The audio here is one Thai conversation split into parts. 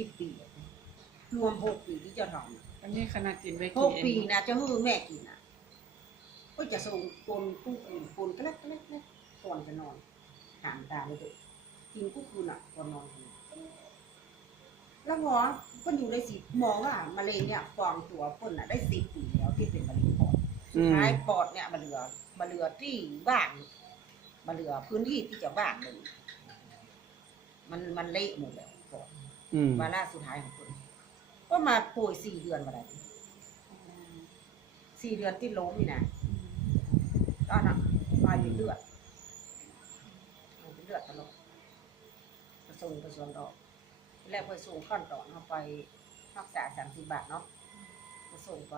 10 ปีรวม6 ปีที่เจ้าทำ อันนี้ขนาดกินไป ห กี่ กปีนะจะให้แม่กินนะก็จะส่งคนกู้คืนคนก็เล็กก่อนจะนอนหามตาเลยตัวกินกู้คืนอ่ะก่อนนอนแล้วหมอก็อยู่ได้10หมอว่ามะเร็งเนี่ยฟองตัวคนอ่ะได้10 ปีแล้วที่เป็นมะเร็งปอดสุดท้ายปอดเนี่ยมาเหลือที่ว่างมาเหลือพื้นที่ที่จะว่างเลยมันเละหมดแล้วปอดวาระสุดท้ายของคนก็มาป่วย4 เดือนมาได้4 เดือนที่ล้มนี่นะตอนนั้นมาเป็นเลือดตลอดไปส่งไปสวนดอกแรกไปส่งขั้นตอนเข้าไปรักษา30 บาทเนาะไปส่งไ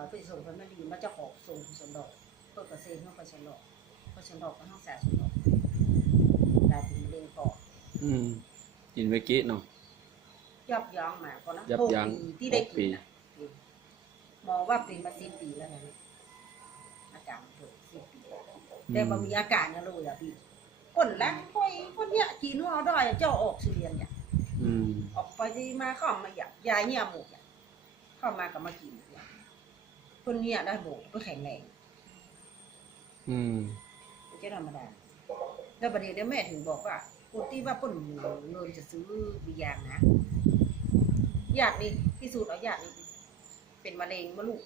ปไม่ดีมาจะขอส่งไปสวนดอกเปิดกระเซ็นเข้าไปสวนดอกไปสวนดอกก็รักษาสวนดอกได้เป็นมะเร็งปอดกินไปกี้เนาะยับยั้งมาก่อนนะ6 ปีที่ได้กินนะหมอว่าเป็นมา10 ปีแล้วนะอาการเกิด10 ปีแต่บางมีอาการนะเลยอ่ะพี่คนแรกคนเนี้ยกินว่าได้เจ้าออกเรียนเนี่ยออกไปดีมาเข้ามาอยากยายเนี่ยหมกเนี่ยเข้ามากับมากินคนเนี้ยได้โบกก็แข็งแรงไม่ใช่ธรรมดาแล้วประเดี๋ยวแม่ถึงบอกว่าคนที่ว่าคนเงินจะซื้อวิญญาณนะญาตินี่พิสูจน์เอาญาตินี่เป็นมะเร็งมะลูก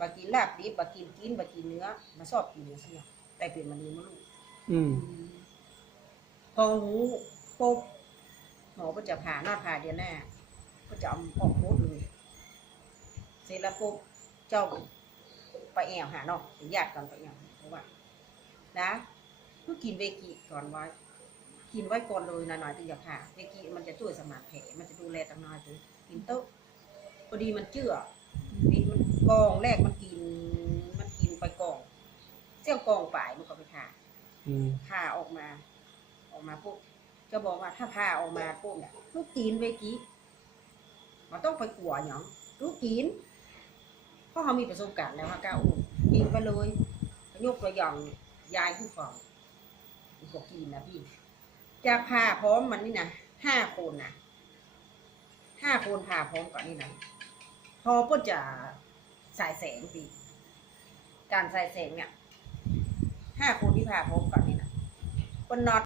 บากินลาบดิบบากินเนื้อมาชอบกินเนื้อเสียแต่เป็นมะเร็งมะลูกพอหูปุ๊บหมอก็จะผ่านอดผ่าเดือนหน้าก็จะเอาออกหมดเลยเสร็จแล้วปุ๊บเจ้าไปแอวหาเนาะญาติกันไปแอวเพราะว่านะก็กินเวกิก่อนไว้กินไว้ก่อนเลยหน่อยๆถึงจะผ่าเวกิมันจะช่วยสมานแผลมันจะดูแลตั้งน้อยตัวกินโต๊ะพอดีมันเจื้อดีมันกองแรกมันกินไปกองเสี่ยวกองปลายมันก็ไปผ่าออกมาปุ๊บจะบอกว่าถ้าผ่าออกมาปุ๊บเนี่ยลูกกินเวกิมันต้องไปกลัวหยังลูกกินเพราะเขามีประสบการณ์แล้วว่าก้าวกินไปเลยยกตัวอย่างยายผู้ฟังก็กินนะพี่จะผ่าพร้อมมันนี่นะ5 คนนะ5 คนผ่าพร้อมกันนี่นะพอก็จะสายแสงพี่การสายแสงเนี่ย5 คนที่ผ่าพร้อมกันนี่นะคนนอน